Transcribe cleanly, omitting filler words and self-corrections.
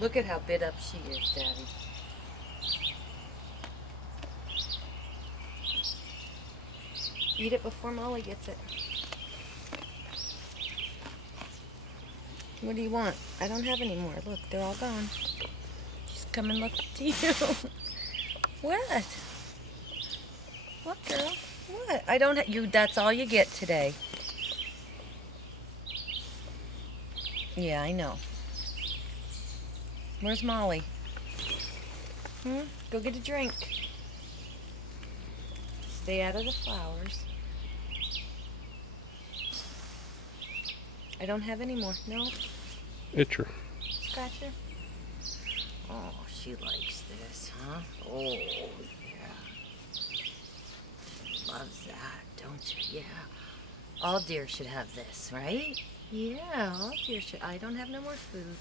Look at how bit up she is, Daddy. Eat it before Molly gets it. What do you want? I don't have any more. Look, they're all gone. Just come and look to you. What? What, girl? What? I don't you. That's all you get today. Yeah, I know. Where's Molly? Go get a drink. Stay out of the flowers. I don't have any more. No. Itcher. Scratcher. Oh, she likes this, huh? Oh, yeah. She loves that, don't you? Yeah. All deer should have this, right? Yeah, all deer should. I don't have no more food.